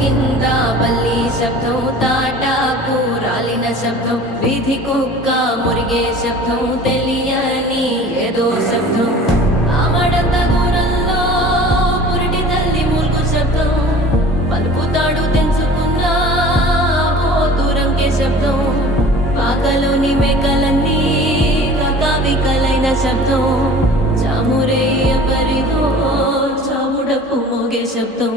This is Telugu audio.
కింద బల్లి శబ్దం, తాటాకు రాలిన శబ్దం, వీధి కుక్క మురిగే శబ్దం, తెలియని ఏదో శబ్దం. ఆమడంత దూరంలో పురిటి తల్లి మూల్గు శబ్దం, పలుకుతాడు తెంచుకున్న దూరంకే శబ్దం. పాకలోని మేకలన్నీ కకావికలైన శబ్దం, చామురే ఎవరిదో చావుడపు మోగే శబ్దం.